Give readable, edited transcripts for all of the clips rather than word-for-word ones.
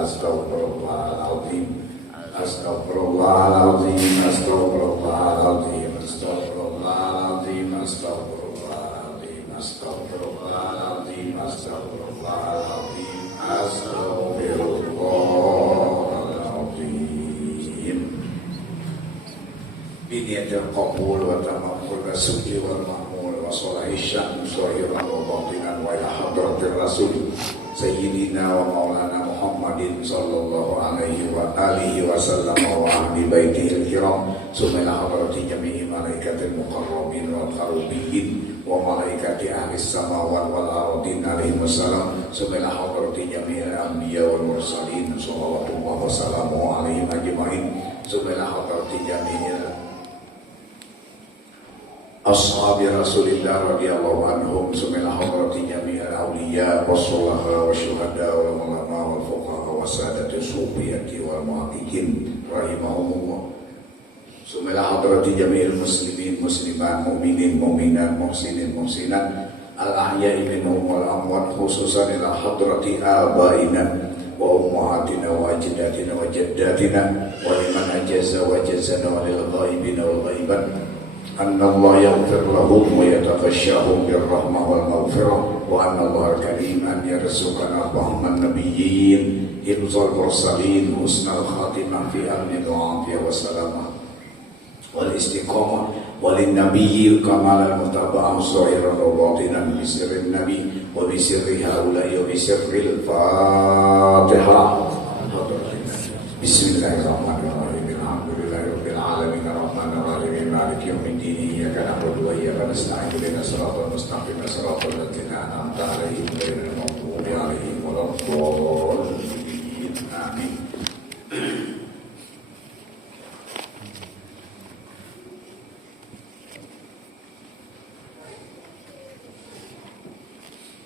Astaghfirullahaladzim. Astaghfirullahaladzim. Astaghfirullahaladzim. Astaghfirullahaladzim. Astaghfirullahaladzim. Astaghfirullahaladzim. Astaghfirullahaladzim. Astaghfirullahaladzim. Biniyatil qabul wa tamammul basuli wal ma'mul wa salahi syam zahiran wa batinan wa ila hadratir rasul Sayyidina wa maulana Muhammadin sallallahu alaihi wa alihi wa sallam wa ahli baitihil kiram sumila hadrati jami'i malaikatil muqarrabin wal karubiyyin wa malaikati ahlis samawat wal ardin alaihi wassalam sumila hadrati jami'il anbiya wal mursalin sallallahu wa sallamu alaihim ajma'in sumila hadrati jami'il ashabi Rasulillah radhiyallahu anhum sumila hadrati jami'il awliya wassalaha wasyuhada wal ulama wal fuqaha wasadati sufiyati wal muhaqqiqin rahimahumullah sumila hadrati jami'il muslimin muslimat mu'minin mu'minat muhsinin muhsinat al ahya'i minhum wal amwat khususan ila hadrati abaina wa ummahatina wa ajdatina wa jaddatina wa liman ajaza wa jazana wa lil ghaibina wal ghaibat anna Allah yaghfir lahum wa yataghashshahum birrahmah wal maghfirah wa anna Allah al-karim an yarzuqana fahman nabiyyin hifzal mursalin husnal khatimah fi amni wa afiyah wa salamah wal istiqamah walin nabiyyi kamal al-mutaba'ah zahiran wa batinan bi sirrin nabi wa bi sirri haula'i wa bi sirril fatihah. Bismillahirrahmanirrahim. Alhamdulillahirabbil alamin arrahmanir rahim maliki yaumiddin iyyaka na'budu wa iyyaka nasta'in ihdinas siratal mustaqim siratal ladzina an'amta 'alaihim ghairil maghdubi 'alaihim waladdallin. Amin.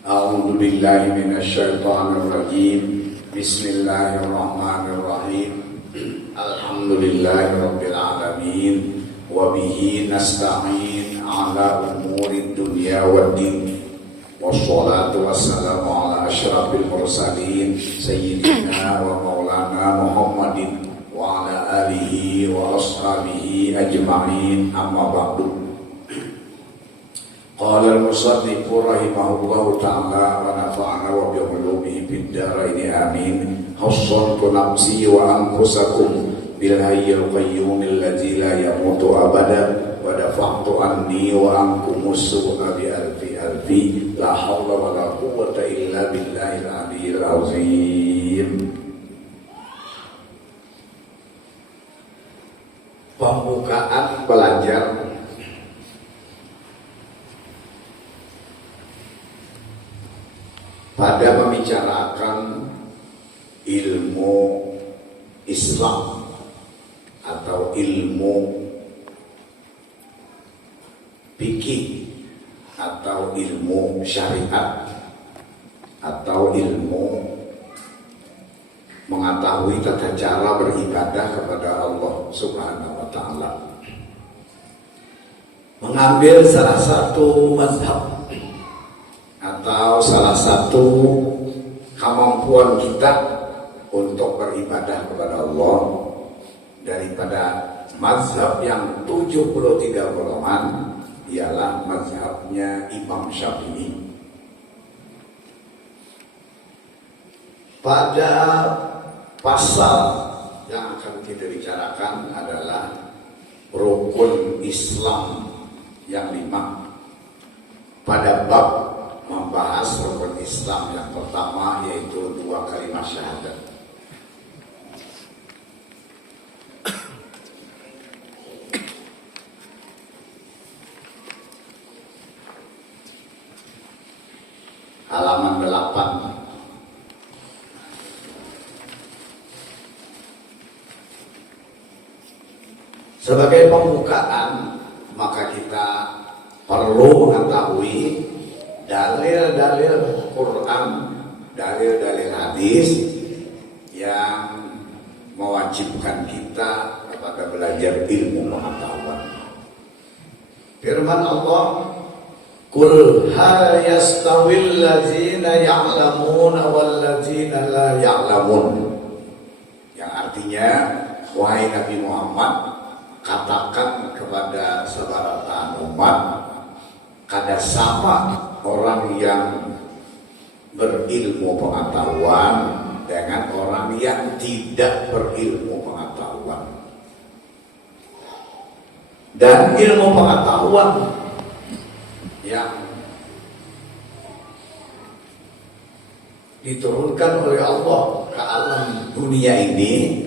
A'udzu billahi minasy syaithanir rajim. Bismillahirrahmanirrahim. Alhamdulillahirabbil alamin wa bihi nasta'in ala umurid dunya waddin. Wassalatu wassalamu ala asyrafil mursalin sayyidina wa maulana Muhammadin wa ala alihi wa ashabihi ajma'in. Amma ba'du. Qala al-musannif rahimahullahu ta'ala wa nafa'ana wa bi ulumihi fid dharain amin. Hassantu nafsi wa anfusakum bil hayyil qayyum alladzi la yamutu abada wa dafa'tu anni wa ankum su'a bi alfi la haula wa la quwwata illa billahil aliyyil azim. Pembukaan belajar pada membicarakan ilmu Islam atau ilmu fikih atau ilmu syariat atau ilmu mengetahui tata cara beribadah kepada Allah Subhanahu wa ta'ala, mengambil salah satu mazhab atau salah satu kemampuan kita untuk beribadah kepada Allah daripada mazhab yang 73 golongan, ialah mazhabnya Imam Syafi'i. Pada pasal yang akan kita bicarakan adalah rukun Islam yang 5. Pada bab membahas rukun Islam yang pertama, yaitu 2 kalimat syahadat. Halaman 8. Sebagai pembukaan, maka kita perlu mengetahui dalil-dalil Quran, dalil-dalil hadis yang mewajibkan kita kepada belajar ilmu pengetahuan. Firman Allah, "Qul hal yastawil ladzina ya'lamuna wal ladzina la ya'lamun." artinya wahai Nabi Muhammad, katakan kepada sabaratan umat, kada sama orang yang berilmu pengetahuan dengan orang yang tidak berilmu pengetahuan. Dan ilmu pengetahuan yang diturunkan oleh Allah ke alam dunia ini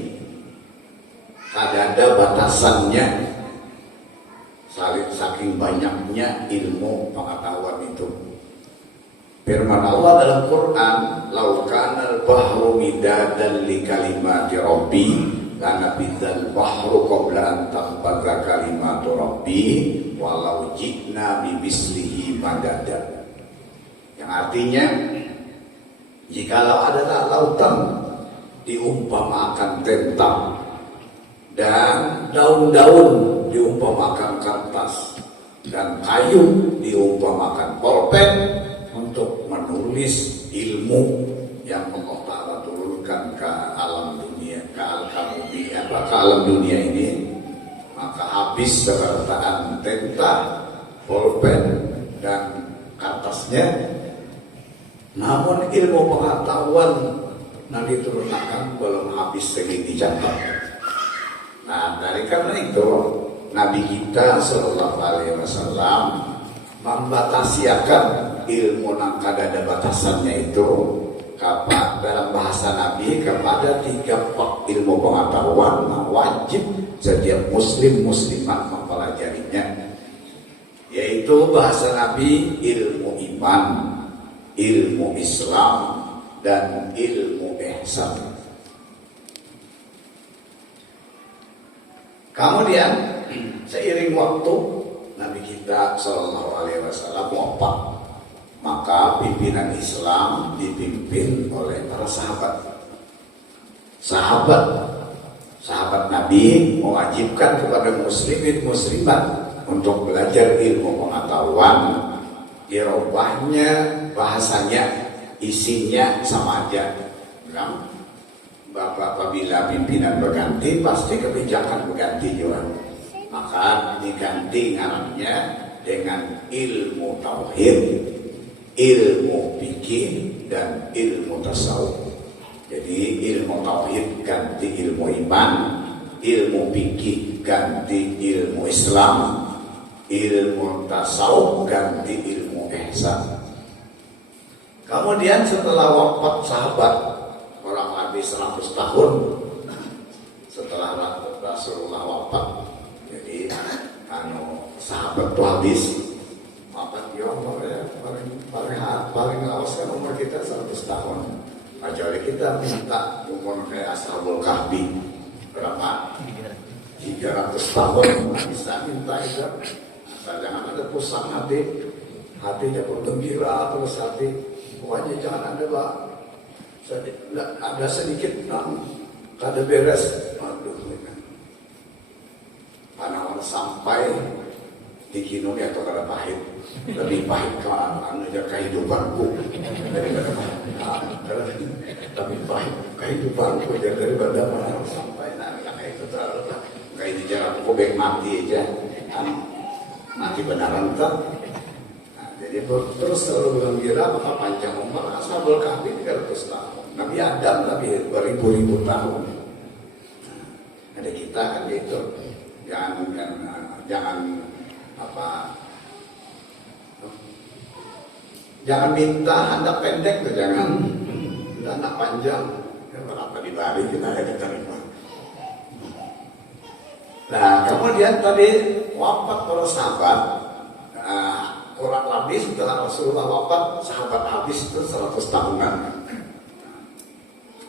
ada batasannya, saking banyaknya ilmu pengetahuan itu. Firman Allah dalam Quran, "Lau kanal bahru midadan li kalimati rabbi lanabidal bahru qabla an tanfadha kalimatu rabbi walau ji'na bimislihi madada." Yang artinya, jikalau adalah lautan diumpamakan tentang dan daun-daun diumpamakan kertas dan kayu diumpamakan pulpen untuk menulis ilmu yang Allah Ta'ala turunkan ke alam dunia, ke alam dunia ini, maka habis sertaan tinta, pulpen dan kertasnya. Namun ilmu pengetahuan yang diturunkan belum habis lagi dicatat. Nah, dari karena itu Nabi kita Sallallahu Alaihi Wasallam membatasi akan ilmu yang kada ada batasannya itu dalam bahasa Nabi kepada 3 ilmu pengetahuan yang wajib setiap muslim muslimat mempelajarinya, yaitu bahasa Nabi ilmu iman, ilmu Islam, dan ilmu ihsan. Kemudian seiring waktu Nabi kita Sallallahu Alaihi Wasallam wafat, maka pimpinan Islam dipimpin oleh para sahabat. Sahabat Nabi mewajibkan kepada muslimin muslimat untuk belajar ilmu pengetahuan. Dirubahnya bahasanya, isinya sama aja. Apabila pimpinan berganti, pasti kebijakan berganti juga. Maka diganti ngarannya dengan ilmu tauhid, ilmu fikih, dan ilmu tasawuf. Jadi ilmu tauhid ganti ilmu iman, ilmu fikih ganti ilmu Islam, ilmu tasawuf ganti ilmu ihsan. Kemudian setelah wafat sahabat, orang lebih 100 tahun setelah Rasulullah wafat, jadi sahabat itu habis wafat, ya paling lawas kan umur kita 100 tahun. Kecuali kita minta umur kayak Ashabul Kahfi berapa? 300 tahun bisa minta itu. Asal jangan ada pusang hatinya bergembira terus hati. Pokoknya jangan ada sedikit kada beres. Karena sampai di kini atau kada pahit, lebih pahit ke kehidupanku daripada lebih pahit kehidupanku daripada sampai kayak itu terlalu kayak di jalan kubek mati aja, mati benaran tak. Jadi terus selalu bergembira, maka panjang umur Ashabul Kahfi 300 tahun. Nabi Adam lebih beribu-ribu tahun. Ada kita kan gitu. Jangan minta anak pendek tuh, jangan minta anak panjang. Berapa di Bali kita ada terima. Nah, kemudian tadi wafat para sahabat. Kurang lebih setelah Rasulullah wafat, sahabat habis itu 100 tahunan.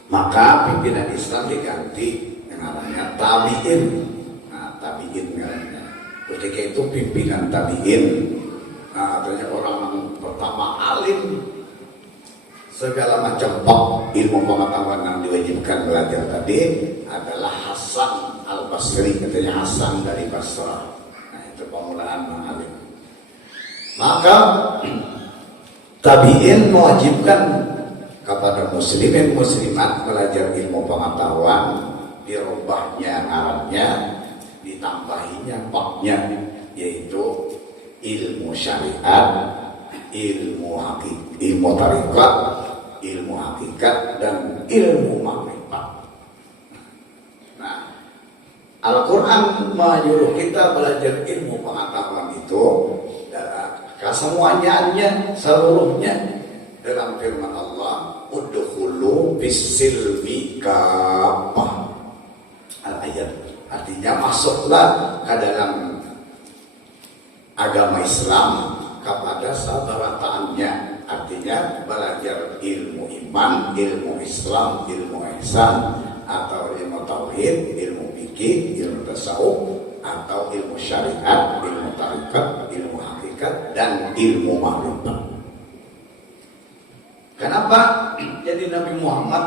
Maka pimpinan Islam diganti dengan namanya tabi'in. Nah, tabi'in namanya. Ketika itu pimpinan tabi'in, artinya orang yang pertama alim, segala macam ilmu pengetahuan yang diwajibkan belajar tadi adalah Hasan al-Basri, katanya Hasan dari Basrah. Nah, itu pemulaan alim. Maka tabi'in mewajibkan kepada muslimin muslimat belajar ilmu pengetahuan dirubahnya ngarannya, ditambahinya paknya, yaitu ilmu syariat, ilmu tarikat, ilmu hakikat, dan ilmu makrifat. Nah, Al-Quran menyuruh kita belajar ilmu pengetahuan itu kesemuanya, seluruhnya dalam firman Allah, udkhulu bis-silmi kaffah. Al-ayat artinya masuklah ke dalam agama Islam kepada sabarataannya, artinya belajar ilmu iman, ilmu Islam, ilmu ihsan, atau ilmu tauhid, ilmu fikih, ilmu tasawuf, atau ilmu syariat, ilmu tarikat, ilmu hakikat, dan ilmu makrifat. Kenapa jadi Nabi Muhammad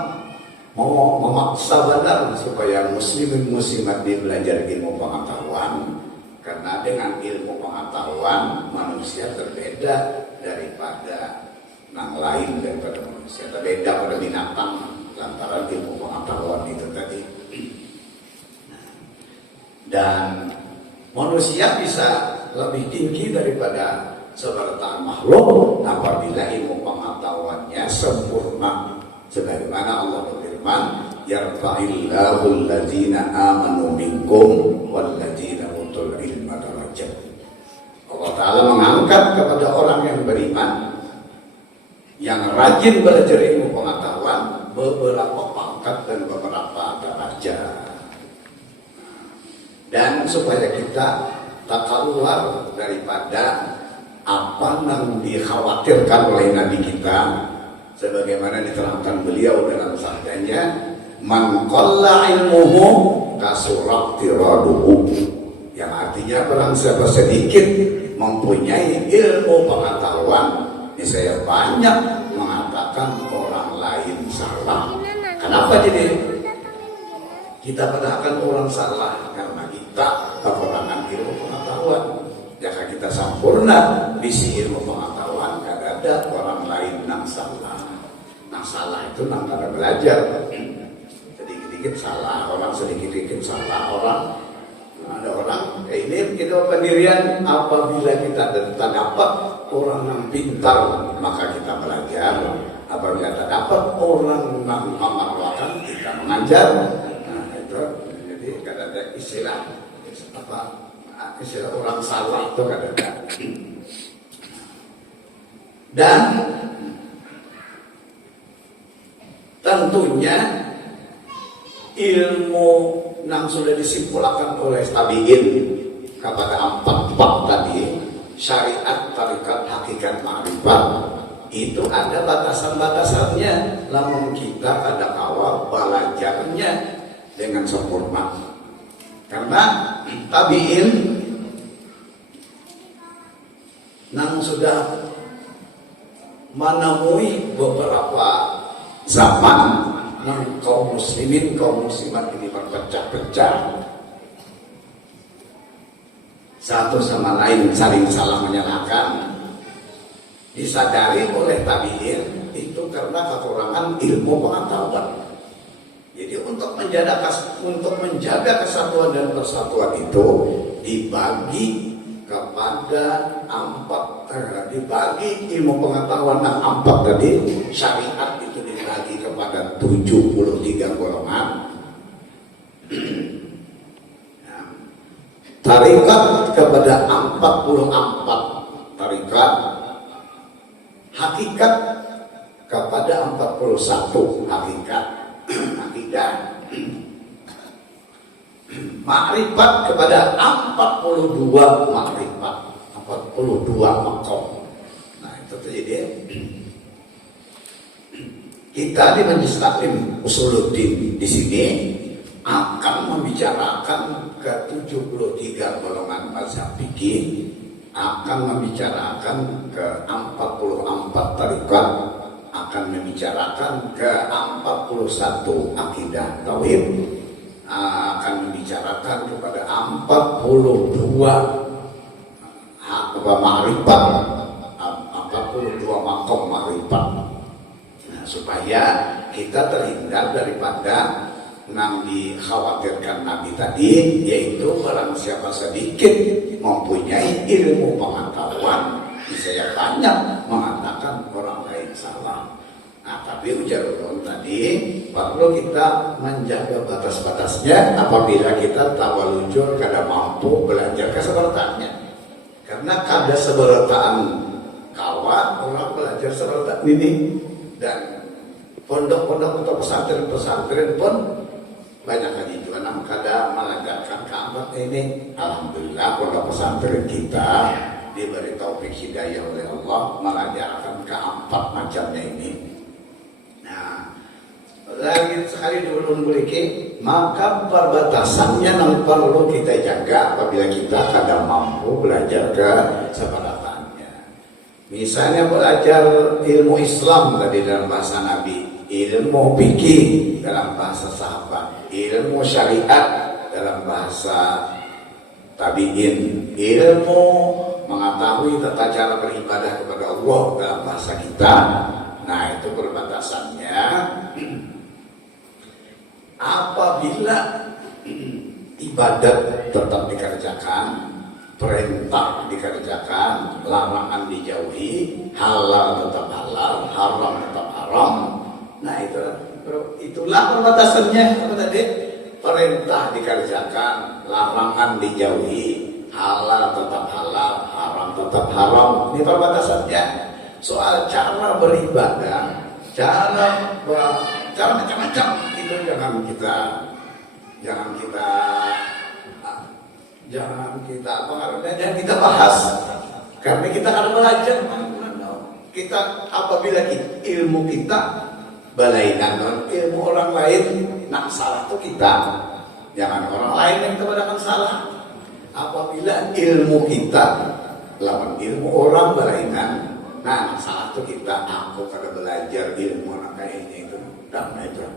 mau memaksa benar supaya muslimin muslimat belajar ilmu pengetahuan? Karena dengan ilmu pengetahuan manusia terbeda daripada yang lain, daripada manusia terbeda pada binatang lantaran ilmu pengetahuan itu tadi. Dan manusia bisa lebih tinggi daripada sebarang makhluk apabila ilmu pengetahuannya sempurna, sebagaimana Allah berfirman, yarfa'illahu alladzina amanu minkum walladzina utul ilma darajat. Allah Ta'ala mengangkat kepada orang yang beriman, yang rajin belajar ilmu pengetahuan, beberapa pangkat dan beberapa derajat. Dan supaya kita tak keluar daripada apa yang dikhawatirkan oleh Nabi kita, sebagaimana diterangkan beliau dalam sabdanya, man qalla ilmuhu kasurat tiraduhu, yang artinya barang siapa sedikit mempunyai ilmu pengetahuan, saya banyak mengatakan orang lain salah. Kenapa jadi kita katakan orang salah? Karena kita kekurangan ilmu pengetahuan. Jika kita sempurna di ilmu pengetahuan, tidak ada orang lain yang salah. Yang salah itu yang kada belajar. Sedikit-sedikit salah orang, sedikit-sedikit salah orang. Ada orang ini kita pendirian, apabila kita terdapat orang yang pintar maka kita belajar, apabila terdapat orang yang memarwakan kita mengajar. Nah itu jadi kada ada istilah istilah orang salah itu kada ada. Dan tentunya ilmu yang sudah disimpulkan oleh tabi'in kepada empat tadi, syariat, tarikat, hakikat, makrifat, itu ada batasan-batasannya. Namun kita ada kawal belajarnya dengan sempurna. Karena tabi'in yang sudah menemui beberapa zaman kaum muslimin, kaum muslimat ini berpecah-pecah, satu sama lain saling salah menyalahkan, disadari oleh tabi'in itu karena kekurangan ilmu pengetahuan. Jadi untuk menjaga kesatuan dan persatuan itu dibagi kepada dibagi ilmu pengetahuan yang empat tadi. Syariat itu dibagi kepada 73 golongan, tarikat kepada 44 tarikat, hakikat kepada 41 hakikat, akidah, makrifat kepada 42 makrifat, 42 makom. Nah itu jadi kita di Majelis Taklim Usuluddin di sini akan membicarakan ke 73 golongan mazhab fikih, akan membicarakan ke 44 tarikat, akan membicarakan ke 41 akidah tauhid, akan membicarakan kepada 42 ma'rifat, 42 makom ma'rifat. Nah, supaya kita terhindar daripada yang dikhawatirkan Nabi tadi, yaitu barang siapa sedikit mempunyai ilmu pengetahuan, saya banyak mengatakan orang lain salah. Nah, tapi ujar ulun tadi perlu kita menjaga batas-batasnya apabila kita tawalujur kada mampu belajar kesebertaannya. Karena kada sebertaan kawan orang belajar sebertaan ini, dan pondok-pondok atau pesantren-pesantren pun banyak lagi juga yang kada mengajarkan keempat ini. Alhamdulillah pondok pesantren kita diberi taufik hidayah oleh Allah mengajarkan keempat macamnya ini. Nah, lagi sekali dulu memiliki, maka perbatasannya yang perlu kita jaga apabila kita kada mampu belajar ke seberatannya. Misalnya belajar ilmu Islam tadi dalam bahasa Nabi, ilmu fikih dalam bahasa sahabat, ilmu syariat dalam bahasa tabi'in, ilmu mengetahui tata cara beribadah kepada Allah dalam bahasa kita. Nah, itu perbatasannya. Apabila ibadat tetap dikerjakan, perintah dikerjakan, larangan dijauhi, halal tetap halal, haram tetap haram. Nah, itulah perbatasannya. Apa tadi? Perintah dikerjakan, larangan dijauhi, halal tetap halal, haram tetap haram. Ini perbatasannya. Soal cara beribadah, cara macam-macam itu jangan kita jangan kita bahas, karena kita akan belajar. Kita apabila ilmu kita balainan ilmu orang lain, nak salah itu kita, jangan orang lain yang kebanyakan salah. Apabila ilmu kita lawan ilmu orang balainan, nah salah itu kita. Aku kada belajar ilmu anak kayaknya itu, damai itu.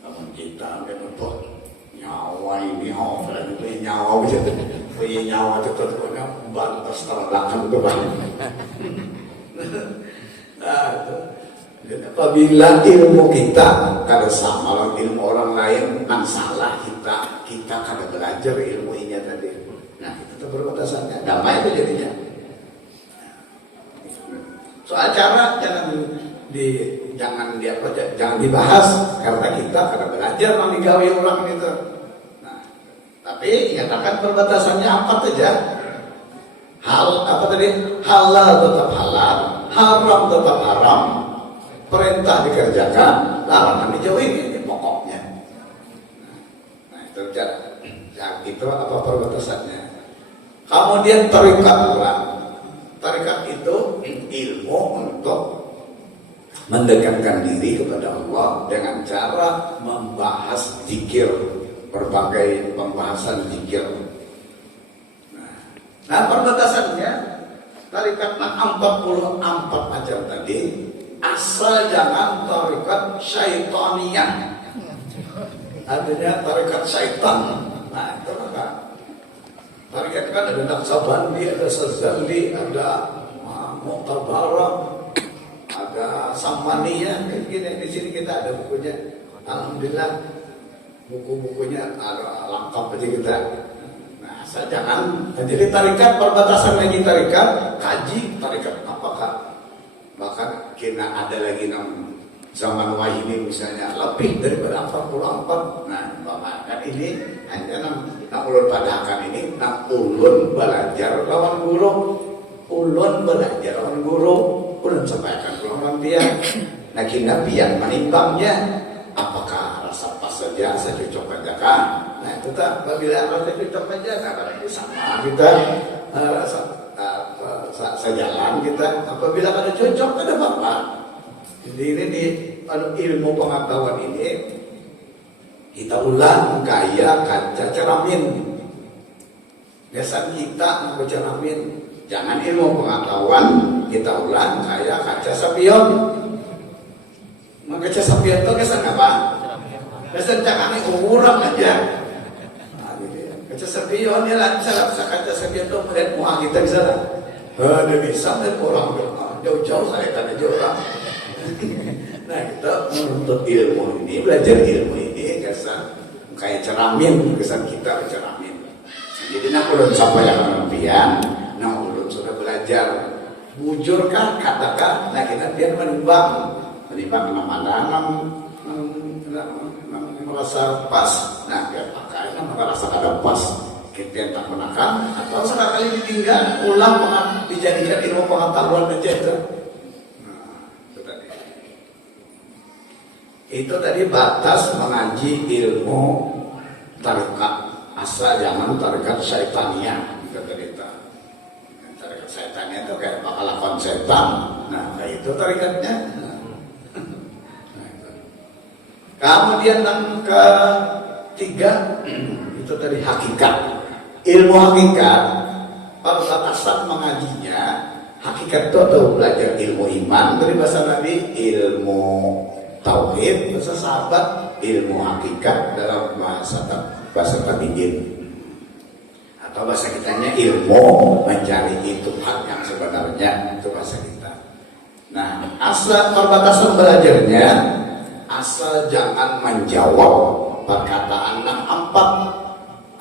Namun kita betul nyawa ini, punya nyawa bisa, punya nyawa itu punya batas terbelakang itu banyak. Nah, itu. Dan apabila ilmu kita kada sama dengan ilmu orang lain, nang salah kita kada belajar ilmu ini tadi. Nah, itu perbatasannya. Damai itu jadinya. Soal cara jangan dibahas, karena kita kada belajar nang digawe orang itu. Nah, tapi nyatakan perbatasannya apa saja. Halal tetap halal, haram tetap haram. Perintah dikerjakan, larangan dijauhi, ini pokoknya. Nah, itu cara. Itu apa perbatasannya. Kemudian tarikat pula. Tarikat itu ilmu untuk mendekatkan diri kepada Allah dengan cara membahas zikir, berbagai pembahasan zikir. Nah, perbatasannya tarikat 44 macam tadi. Asal jangan tarikat syaitaniyah, artinya tarikat syaitan. Nah, itu maka tarikat kan ada Naqsabandi, ada Sazali, ada Mu'tabarak, ada Samaniyah. Di sini kita ada bukunya. Alhamdulillah buku-bukunya ada lengkap aja kita. Nah, asal jangan. Jadi tarikat perbatasan lagi tarikat, kaji tarikat apakah. Bahkan kena ada lagi yang zaman Wahidi misalnya lebih daripada 44. Nah, bahkan ini hanya nak ulun padakan ini, nak ulun belajar lawan guru, ulun belajar lawan guru, ulun sampaikan ke orang dia. Nah, kena biar menimbangnya, apakah rasa pas saja, cocok aja kan? Nah, itu tak, bila rasa cocok aja, karena itu sama kita rasa. Sejalan kita, apabila ada cocok ada apa-apa. Jadi ini ilmu pengetahuan ini kita ulang kaya kaca cermin. Biasa kita mau cermin, jangan ilmu pengetahuan kita ulang kaya kaca sapion. Kaca sapion itu kesan apa? Kesan jangan umurang aja. Kaca sapion ya lah, bisa kaca sapion itu melihat muka kita bisa lah. Ada bisa dan orang jauh-jauh saya tanya orang. Nah, kita menuntut ilmu ini, belajar ilmu ini, kayak cermin, kesan kita cermin. Jadi nak ulun sampai yang menimpian, nah ulun sudah belajar bujurkah katakah, nah kita biar menimbang mana merasa pas, nah biar pakai merasa ada pas, kita tak gunakan atau sekali ditinggal ulang dijadikan ilmu pengetahuan aja itu. Itu tadi batas mengaji ilmu tarekat, asal jangan tarekat syaitania. Tarekat syaitania itu kayak bakal lakon setan. Nah, kayak itu tarekatnya. Kemudian yang ketiga itu tadi hakikat. Ilmu hakikat, pada batasan mengajinya, hakikat itu atau belajar ilmu iman dari bahasa Nabi, ilmu tauhid, bahasa sahabat, ilmu hakikat dalam bahasa tabiin, atau bahasa kitanya ilmu mencari Tuhan yang sebenarnya, itu bahasa kita. Nah, asal perbatasan belajarnya, asal jangan menjawab perkataan yang empat.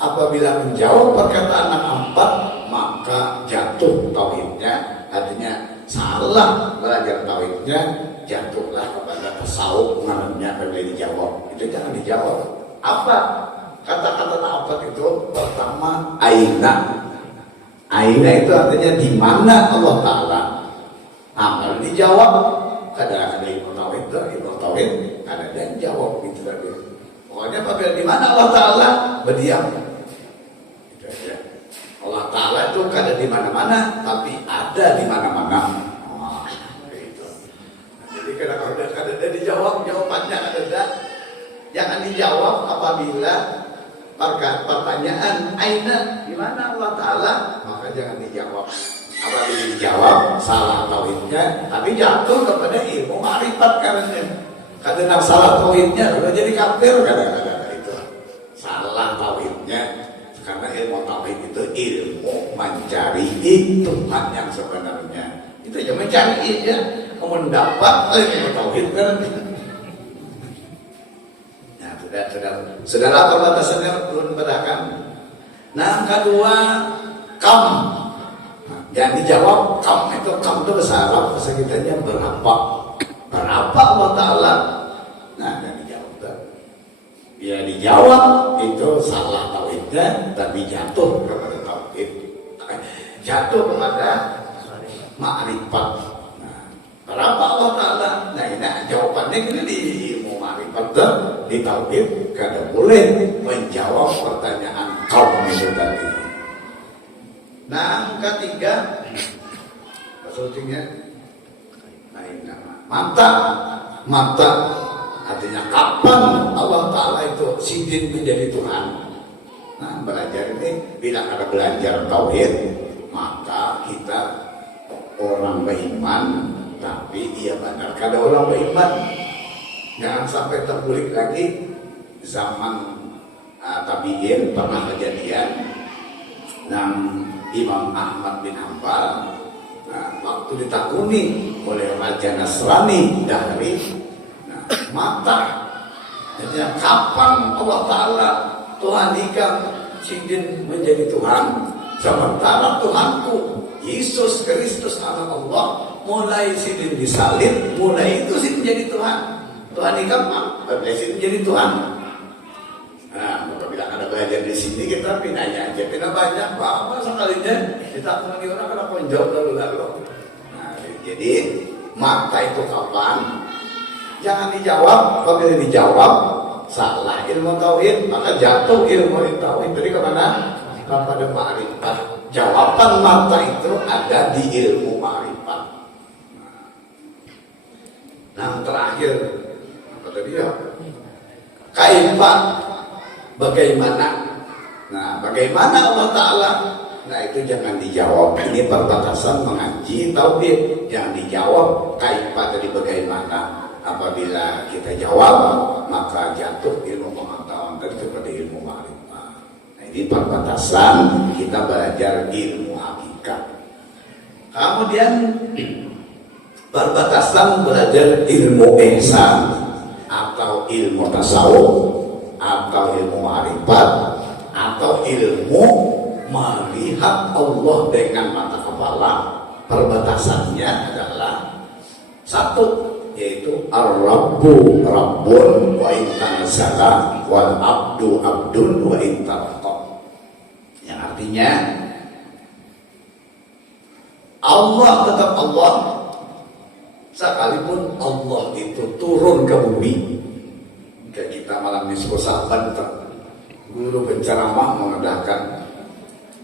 Apabila menjawab perkataan yang empat, maka jatuh tauhidnya, artinya salah belajar tauhidnya, jatuhlah kepada tasawuf namanya boleh dijawab. Itu jangan dijawab. Apa? Kata-kata apa itu? Pertama, aina. Aina itu artinya di mana Allah Ta'ala. Amal dijawab. Kadang-kadang ilmu tauhid, kadang jawab gitu tadi. Pokoknya apabila di mana Allah Ta'ala berdiam. Itu aja. Allah Ta'ala itu kada di mana-mana, tapi ada di mana-mana. Jadi kadang-kadang ada dijawab, jawabannya ada. Jangan dijawab apabila pertanyaan aina, di mana Allah Ta'ala, maka jangan dijawab. Apabila dijawab salah tauhidnya, tapi jatuh kepada ilmu ma'rifat karena kadang salah tauhidnya udah jadi kafir kadang-kadang itu salah tauhidnya, karena ilmu tauhid itu ilmu mencari Tuhan yang sebenarnya. Itu aja mencari ya, mendapat ilmu tauhid kan. Nah, saudara perbatasannya belum bedakan. Nah, kedua, kam. Yang dijawab kam itu bahasa Arab, bahasa kitanya berapa? Berapa Allah Ta'ala? Nah, yang dijawab. Ya dijawab itu salah tauhidnya, tapi jatuh kepada tauhid, jatuh kepada ma'rifat. Nah, berapa Allah Ta'ala? Nah, ini jawabannya ini di ilmu ma'rifat dan di tauhid. Kada boleh menjawab pertanyaan kaum itu tadi. Nah, ketiga, maksudnya mata artinya kapan Allah Ta'ala itu sidin menjadi Tuhan. Nah, belajar ini bila ada belajar tauhid, maka kita orang beriman, tapi ia benar kada orang beriman. Jangan sampai terbulik lagi zaman tabiin pernah kejadian yang Imam Ahmad bin Hanbal waktu ditakuni oleh Raja Nasrani dari mata, jadi kapan Allah Ta'ala Tuhan ikan sidin menjadi Tuhan, sementara Tuhanku Yesus Kristus anak Allah mulai sidin disalib, mulai itu sidin jadi Tuhan. Tuhan ikan mulai sidin jadi Tuhan. Nah, apabila ada belajar di sini kita pinanya aja, pindah banyak apa sekalinya kita lagi orang kena ponjol lalu. Nah, jadi mata itu kapan? Jangan dijawab. Apabila dijawab salah ilmu tauhid, maka jatuh ilmu tauhid. Jadi kemana? Kepada ma'rifat. Jawaban mata itu ada di ilmu ma'rifat. Nah, terakhir apa tadi ya? Kaifah. Bagaimana? Nah, bagaimana Allah Ta'ala? Nah, itu jangan dijawab. Ini perbatasan mengaji tauhid. Jangan dijawab kaifah tadi bagaimana. Apabila kita jawab, maka jatuh ilmu pengetahuan tadi kepada ilmu ma'rifat. Nah, ini perbatasan kita belajar ilmu hakikat. Kemudian perbatasan belajar ilmu ihsan atau ilmu tasawuf atau ilmu ma'rifat atau ilmu melihat Allah dengan mata kepala. Perbatasannya adalah satu, yaitu ar-rabbu rabbun wa intanazala wal abdu abdun wa intarqa, yang artinya Allah tetap Allah sekalipun Allah itu turun ke bumi. Kayak kita malam nisfu Sa'ban, guru penceramah mengatakan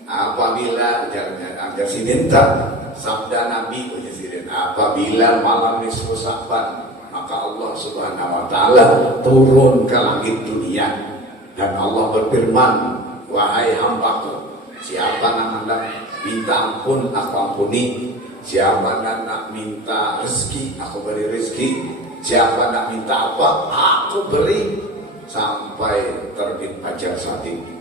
apabila ajar sininta sabda Nabi ujirin, apabila malam nisfu Sa'ban maka Allah Subhanahu wa taala turun ke langit dunia dan Allah berfirman, wahai hambaku, siapa yang hendak minta ampun aku ampuni, siapa yang nak minta rezeki aku beri rezeki, siapa nak minta apa aku beri, sampai terbit fajar saat ini.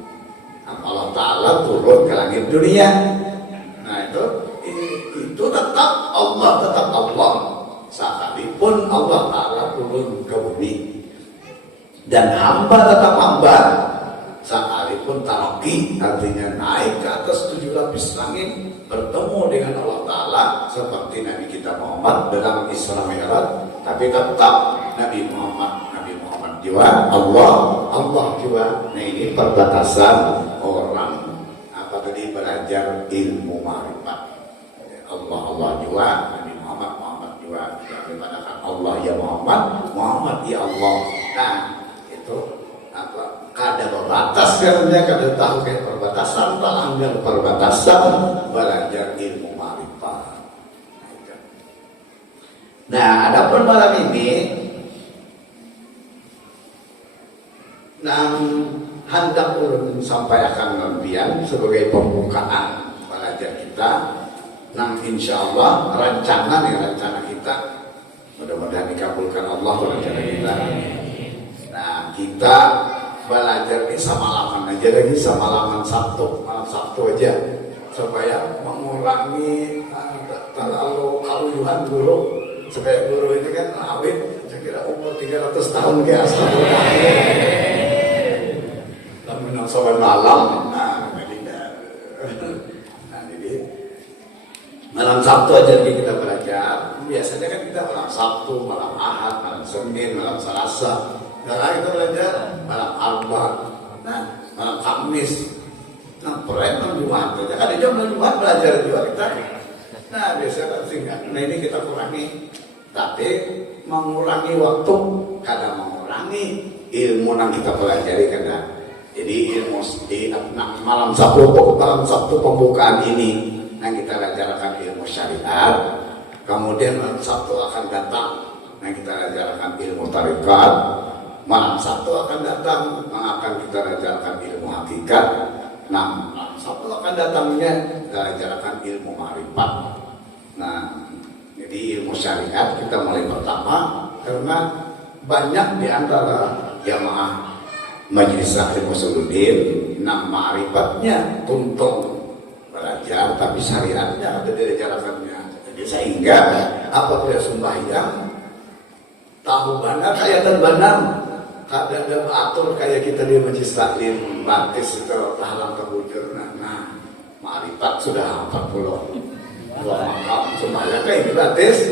Allah Ta'ala turun ke langit dunia. Nah itu tetap Allah sekalipun Allah Ta'ala turun ke bumi, dan hamba tetap hamba sekalipun taraki, artinya naik ke atas 7 lapis langit bertemu dengan Allah Ta'ala seperti Nabi kita Muhammad dalam Isra Mi'raj, tapi tetap Nabi Muhammad juga Allah juga. Nah ini perbatasan orang apa tadi belajar ilmu ma'rifat. Allah juga, Nabi Muhammad juga. Daripada Allah ya Muhammad ya Allah. Nah itu apa? Kada berbatas karena kada tahu kayak perbatasan, pelanggar perbatasan belajar ilmu ma'rifat. Nah adapun malam ini hendak ulun sampaikan lebihan sebagai pembukaan belajar kita. Insya Allah rencana kita mudah-mudahan dikabulkan Allah rencana kita. Nah kita belajar ini samalaman aja lagi, samalaman malam Sabtu aja, supaya mengurangi terlalu kaluyuhan guru. Supaya guru ini kan awet, saya kira umur 300 tahun ke atas. Menang soal malam, jadi malam Sabtu aja kita belajar. Biasanya kan kita malam Sabtu, malam Ahad, malam Senin, malam Selasa. Sekarang kita belajar malam Arba, malam Kamis. Malam Jumat aja. Ada jam malam Jumat belajar juga kita. Biasanya kan singkat. Ini kita kurangi, tapi mengurangi waktu, kadang mengurangi ilmu yang kita pelajari kadang. Jadi ilmu di malam Sabtu pembukaan ini yang kita ajarkan ilmu syariat. Kemudian malam Sabtu akan datang yang kita ajarkan ilmu tarikat. Malam Sabtu akan datang yang akan kita ajarkan ilmu hakikat. Malam Sabtu akan datangnya kita ajarkan ilmu ma'rifat. Jadi ilmu syariat kita mulai pertama karena banyak di antara jamaah Majelis Taklim Usuluddin ma'rifatnya tuntung belajar, tapi syariatnya ada diajarkannya. Jadi sehingga apabila sembahyang tahu benar kayak benar, kadang ada atur kayak kita di Majelis Taklim batis itu halang kebujur. Ma'rifat sudah 42 makam sembahyang kayak batis.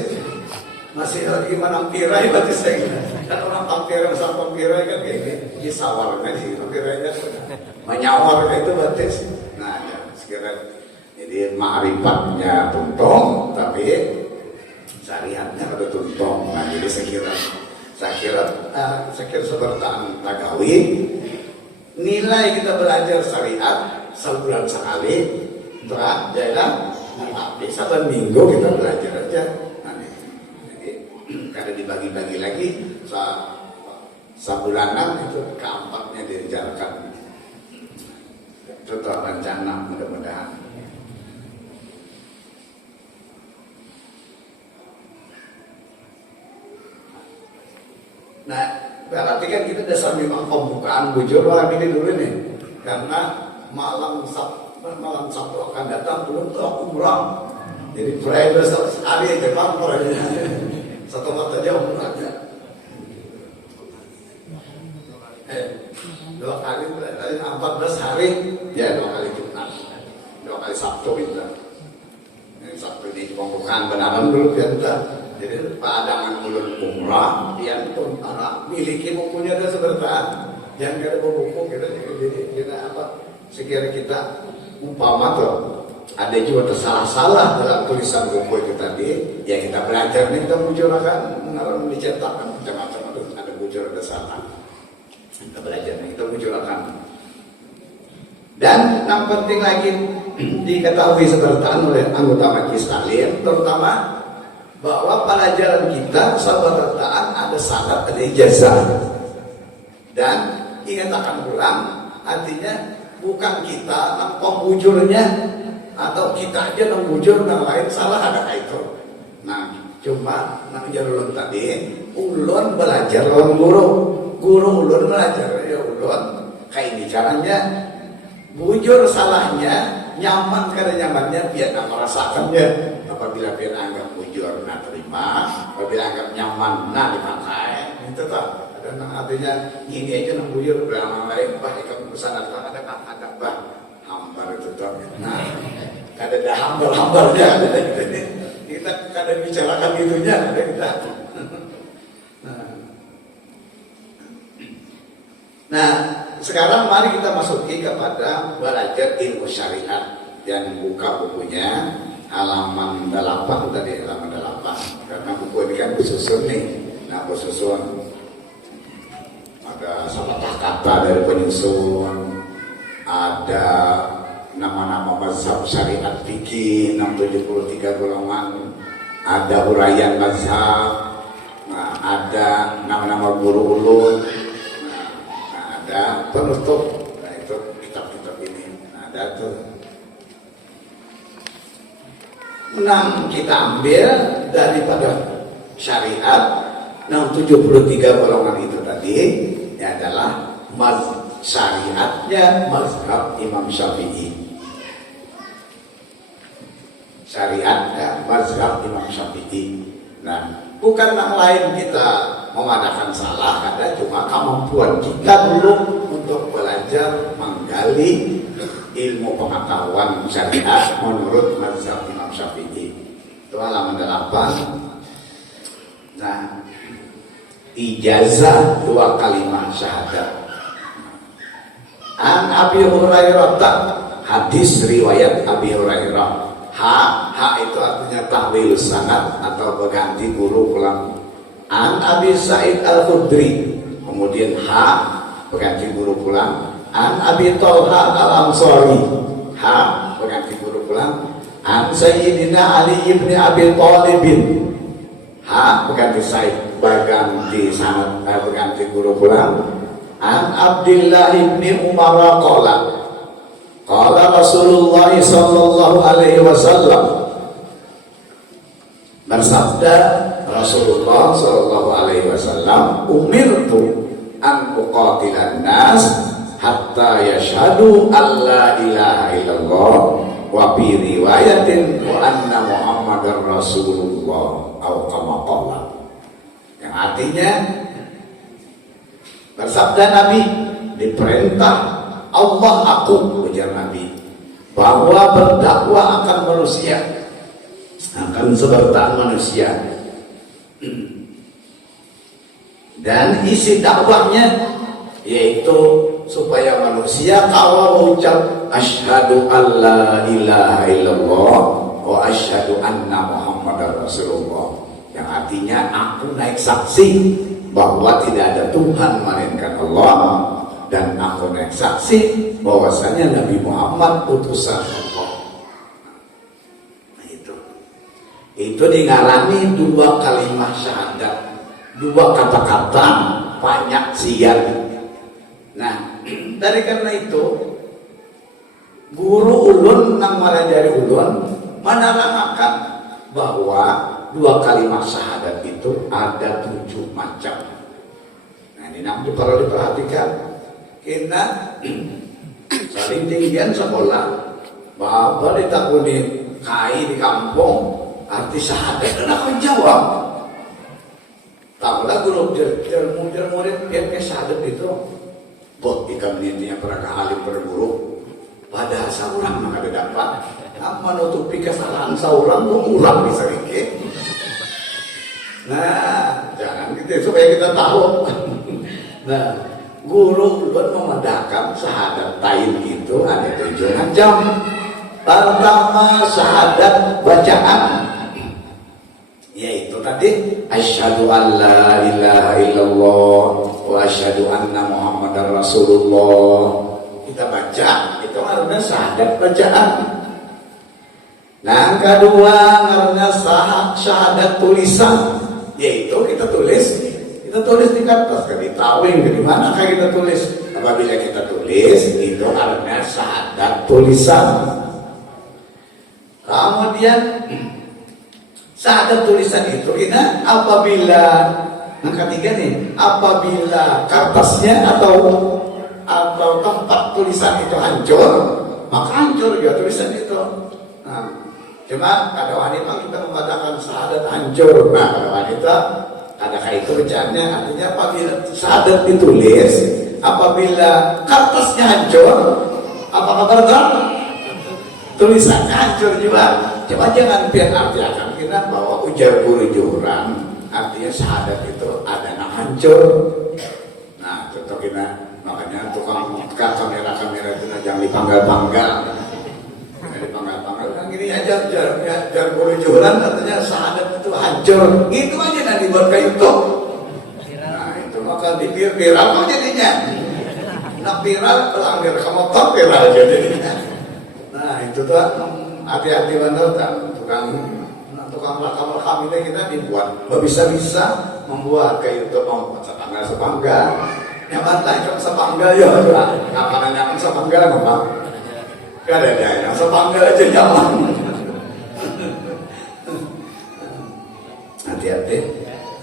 Masih lagi menampirai batis lagi. Kan orang tampirai besar tampirai kan kayak gini, sawarnya sih tampirainya menyawar kayak itu batis. Ya sekiranya jadi ma'rifatnya tuntung, tapi syariatnya ada tuntung. Jadi saya kira seperti tagawi, nilai kita belajar syariat sebulan sekali, terang jalan. Tapi satu minggu kita belajar aja. Karena dibagi-bagi lagi sabulanan itu keempatnya diajarkan. Itu rencana mudah-mudahan. Berarti kan kita dasar memang pembukaan bujur malam ini dulu nih, karena malam Sabtu akan datang belum tahu umrah. Jadi mulai besok sekali aja umrahnya. Satu mata aja umrahnya. benaran dulu pianta. Jadi padangan ulun umrah piantun miliki bukunya ada sebertaan. Jangan ada buku kita jadi kita apa sekiranya kita umpama tuh ada juga tersalah-salah dalam tulisan buku itu tadi ya kita belajar nih kita bujurakan mengalami dicetakkan macam-macam ada bujur ada salah kita belajar nih kita bujurakan. Dan yang penting lagi diketahui sebertaan oleh anggota majelis taklim terutama bahwa pelajaran kita sebertaan ada syarat ada ijazah. Dan ingat akan ulang artinya bukan kita pembujurnya atau kita aja yang bujur yang lain salah ada itu. Nah cuma nak ulun tadi ulun belajar lawan guru ulun belajar ya ulun kayak ini caranya bujur salahnya nyaman karena nyamannya biar nak merasakannya apabila biar anggap bujur nak terima apabila anggap nyaman nah dipakai itu tak dan artinya ini aja nang bujur berlama lain bah ikan pesan ada bah hambar itu tuh nah kada ada hambar-hambarnya kita kada bicarakan itunya kita nah sekarang mari kita masuki kepada belajar ilmu syariat dan buka bukunya halaman 8 tadi halaman 8 karena buku ini kan bersusun nih nah bersusun ada sepatah kata dari penyusun, ada nama-nama mazhab syariat fikih 673 golongan, ada uraian mazhab, nah, ada nama-nama guru ulun, nah, ada penutup, nah itu kitab-kitab ini, nah, ada tuh. Menang kita ambil daripada syariat 673 golongan itu tadi ini adalah syariatnya mazhab Imam Syafi'i. Syariatnya mazhab Imam Syafi'i. Nah, bukan yang lain kita memandangkan salah, karena cuma kemampuan kita belum untuk belajar menggali ilmu pengetahuan syariat menurut mazhab Imam Syafi'i. Itu halaman 8. Nah, ijazah 2 kalimat syahadat. An Abi Hurairah, hadis riwayat Abi Hurairah. Ha itu artinya tahwil sanad atau berganti guru pulang. An Abi Sa'id Al-Khudri, kemudian ha berganti guru pulang. An Abi Thalha Al-Ansari, ha berganti guru pulang. An Sayyidina Ali ibn Abi Thalib, ha berganti Said berganti sanad berganti guru pulang. An Abdullah ibni Umar qala Rasulullah sallallahu alaihi wasallam, bersabda Rasulullah sallallahu alaihi wasallam, umirtu an uqatilan nas hatta yashhadu alla ilaha illallah wa bi riwayatin wa anna Muhammadar Rasulullah atau kama qala. Yang artinya bersabda Nabi, diperintah Allah aku, ujar Nabi, bahwa berdakwah akan manusia, akan sebertaan manusia, dan isi dakwahnya yaitu supaya manusia kalau ucap asyhadu alla ilaha illallah wa asyhadu anna Muhammadar Rasulullah, yang artinya aku naik saksi bahwa tidak ada Tuhan melainkan Allah, dan aku naik saksi bahwasanya Nabi Muhammad utusan Allah. Nah, itu dingarani 2 kalimat syahadat, 2 kata-kata banyak siap. Nah, dari karena itu guru ulun nang marajari ulun menerangkan bahwa 2 kalimat syahadat itu ada 7 macam. Nah, ini nanti perlu diperhatikan. Karena saling tinggian sekolah bapak ditakuni kai di kampung arti syahadat dan aku jawab. Tahulah guru murid yang syahadat itu bot ikan intinya pernah alim berguru padahal seorang maka dapat menutupi kesalahan seorang ulang bisa dikit. Nah, jangan gitu supaya kita tahu. Nah, guru buat memadakan syahadat tain itu ada 7 macam. Pertama, syahadat bacaan, yaitu tadi asyhadu an la ilaha illallah wa asyhadu anna muhammadar rasulullah. Kita baca itu artinya syahadat bacaan. Nah, kedua artinya syahadat tulisan, yaitu kita tulis di kertas, kan ditawin dari mana kan kita tulis. Apabila kita tulis itu artinya syahadat tulisan. Kemudian syahadat tulisan itu kita apabila yang ketiga nih, apabila kertasnya atau tempat tulisan itu hancur, maka hancur juga tulisan itu. Nah, cuma pada wanita kita mengatakan syahadat hancur. Nah, pada wanita adakah itu bacaannya? Artinya apabila syahadat ditulis, apabila kertasnya hancur, apakah betul? Tulisannya hancur juga. Coba jangan biar artiakan kita bahwa ujar guru juran artinya syahadat itu ada yang hancur. Nah, contoh kita makanya tukang kamera itu jangan dipanggal-panggal. Jangan dipanggal-panggal. Kan gini aja jar guru juran artinya syahadat itu hancur. Gitu aja nanti buat kayak itu. Nah, itu maka viral kok jadinya. Nah, viral pelanggar ke motor viral jadinya. Nah, itu tuh hati-hati bener kan tukang rekam kita dibuat bisa membuat kayak itu sepangga nyaman lah sepangga ya ngapain nyaman sepangga memang gak ada yang sepangga aja nyaman. Hati-hati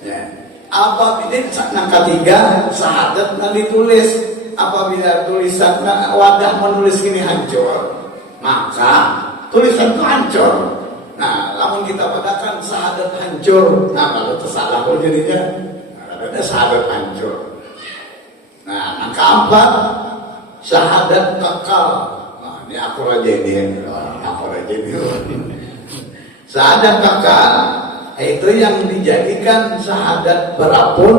ya. Apabila yang ketiga syahadat yang ditulis, apabila tulisan wadah menulis ini hancur, maka tulisan itu hancur. Nah, namun kita padakan syahadat hancur. Nah, kalau tersalah kok jadinya ada syahadat hancur. Nah, yang keempat syahadat kekal. Nah, ini aku aja ini. Syahadat kekal itu yang dijadikan syahadat berapun.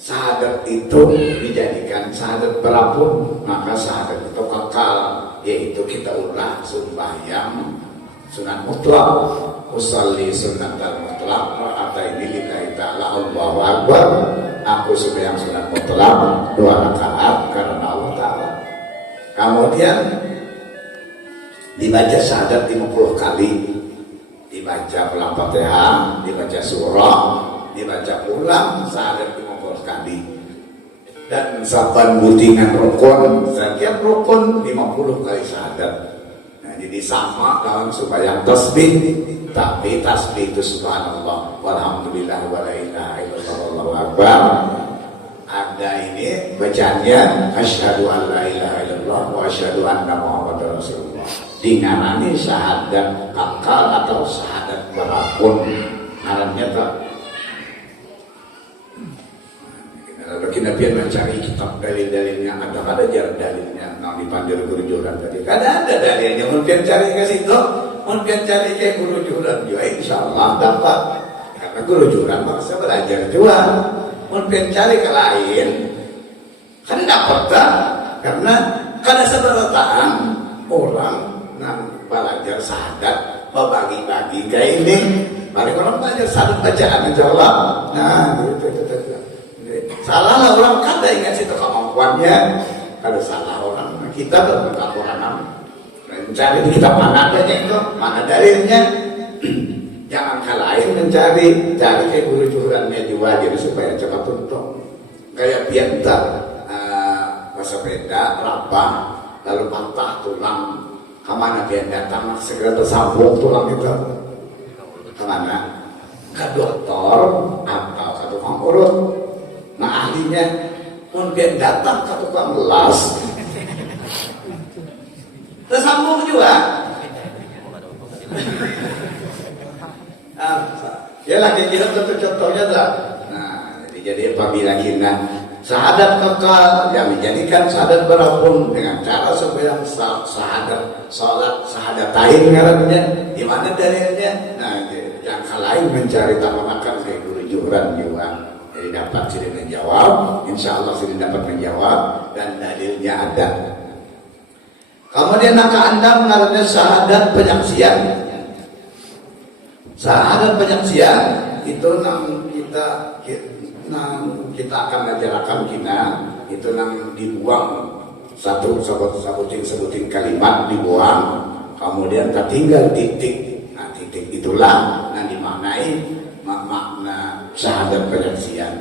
Syahadat itu dijadikan syahadat berapun, maka syahadat itu kekal, yaitu kita ulah sembahyang sunat mutlak, usolli sunatan mutlak, ra'ataini lillahi ta'ala Allahu Akbar. Aku sembahyang sunat mutlak 2 rakaat karena Allah Ta'ala. Kemudian dibaca syahadat 50 kali, dibaca ulang Fatihah, dibaca surah, dibaca ulang syahadat 50 kali. Dan saban budingan rukun, setiap rukun 50 kali syahadat. Nah, jadi sama dalam sembahyang tasbih, tapi tasbih itu subhanallah walhamdulillah wala ilaha illallah wallahu akbar. Ada ini bacaannya asyhadu an la ilaha illallah wa asyhadu anna muhammadar rasulullah. Dinganani syahadat kekal atau syahadat berapun. Ngarannya tak. Lalu kita biar mencari kitab dalil-dalilnya, ada jar dalilnya. Nah, dipanggil guru juran tadi. Kada ada dalilnya. Mungkin cari ke situ, mungkin cari ke guru juran juga. Insya Allah dapat. Karena guru juran maksa belajar juga. Mungkin cari ke lain, kan dapat tak? Karena kada seberatan orang yang belajar syahadat, membagi-bagi kayak ini. Mari orang belajar syahadat bacaan insya Allah. Nah, gitu. Salah lah orang kada ingat situ kemampuannya. Kalau salah orang kita berbuka Quran mencari di kitab mana adanya itu, mana dalilnya. Jangan kalahin mencari kayak guru jurannya juga jadi supaya cepat tuntung. Kayak piantar sepeda rapah lalu patah tulang, kemana dia datang segera tersambung tulang itu kemana? Ke dokter atau ke tukang urut. Nah, ahlinya pun dia datang ke tukang las tersambung juga. Ya lagi kita contohnya tak. Nah, jadi apabila kita syahadat kekal yang dijadikan syahadat berapun dengan cara supaya syahadat salat syahadatain ngarannya di mana dalilnya. Nah, yang lain mencari tamamakan kayak guru juran juga. Jadi dapat sini menjawab, insya Allah sini dapat menjawab dan dalilnya ada. Kemudian Anda mengarahnya syahadat penyaksian. Syahadat penyaksian itu kita akan ajarkan itu dibuang sebutin kalimat dibuang, kemudian tertinggal titik. Nah, titik itulah dimaknai makna syahadat penyaksian.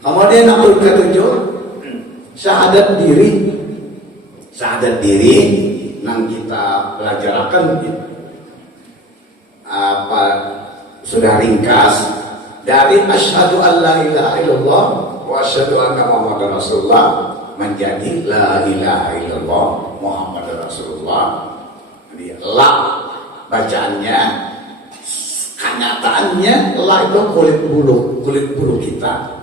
Kemudian yang ketujuh syahadat diri. Syahadat diri yang kita pelajarkan sudah ringkas dari asyhadu an la ilaha illallah wa asyhadu anna muhammadar rasulullah menjadi la ilaha illallah muhammadar rasulullah. Jadi la bacaannya, kenyataannya la itu kulit bulu kita.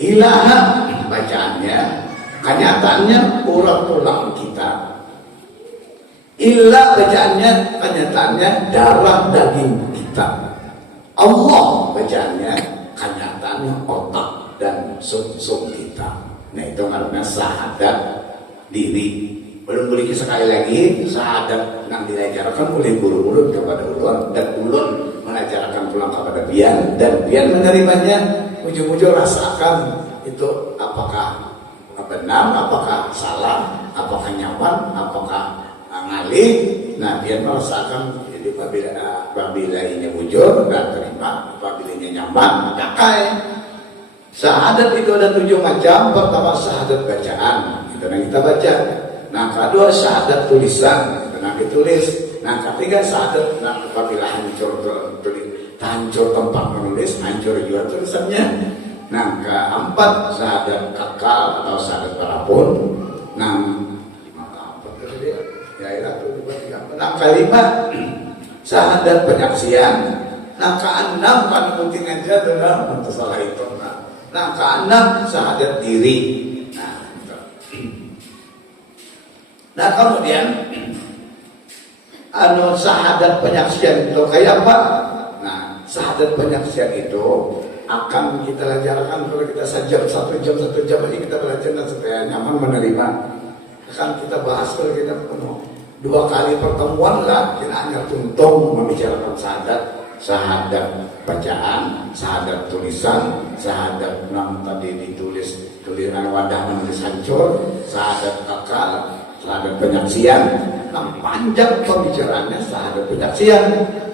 Ilaha bacaannya, kenyataannya urat tulang kita. Illa bacaannya, kenyataannya darah daging kita. Allah bacaannya, kenyataannya otak dan sum-sum kita. Nah, itu namanya syahadat diri. Belum boleh sekali lagi syahadat yang diajarkan oleh guru-guru kepada ulun dan ulun mengajarkan pulang kepada pian dan pian menerimanya. Ujung-ujung rasakan itu apakah benar, apakah salah, apakah nyaman, apakah ngalih. Nah, pian merasakan. Jadi apabila ini bujur dan terima, apabila ini nyaman pakai. Syahadat itu ada 7 macam. Pertama syahadat bacaan, itu yang kita baca. Nah, kedua syahadat tulisan, itu yang ditulis. Nah, ketiga syahadat apabila hancur tempat menulis, hancur juga tulisannya. Nah, keempat syahadat kekal atau syahadat berapun. Nah, kelima syahadat penyaksian. Nah, keenam kan penting aja adalah untuk salah itu. Nah, keenam syahadat diri. Nah, kemudian syahadat penyaksian itu kayak apa? Nah, syahadat penyaksian itu akan kita ajarkan kalau kita sejam, 1 jam aja kita belajar dan supaya nyaman menerima. Akan kita bahas kalau kita penuh 2 kali pertemuan lah kita hanya tuntung membicarakan syahadat bacaan, syahadat tulisan, syahadat tadi ditulis wadah menulis hancur, syahadat kekal, syahadat penyaksian. Panjang pembicaraannya syahadat penyaksian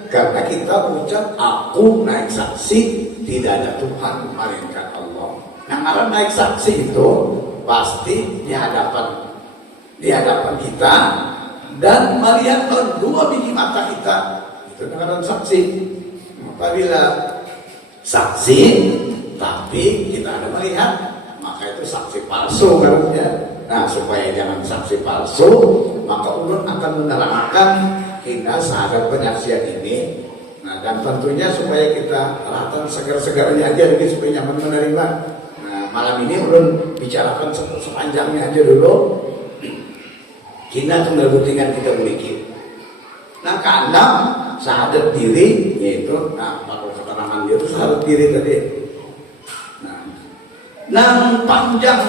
karena kita ucap aku naik saksi tidak ada Tuhan melainkan Allah. Nah, karena naik saksi itu pasti di hadapan kita dan melihat kedua biji mata kita. Itu dengan saksi. Apabila saksi tapi kita ada melihat, maka itu saksi palsu katanya. Nah, supaya jangan saksi palsu, maka ulun akan menerangkan kita syahadat penyaksian ini. Nah, dan tentunya supaya kita rata segar-segarnya aja jadi supaya nyaman menerima. Nah, malam ini ulun bicarakan sepanjangnya aja dulu. Kita tunggal butingan kita miliki. Nah, keenam syahadat diri, yaitu kalau keterangan dia itu syahadat diri tadi. Nah, panjang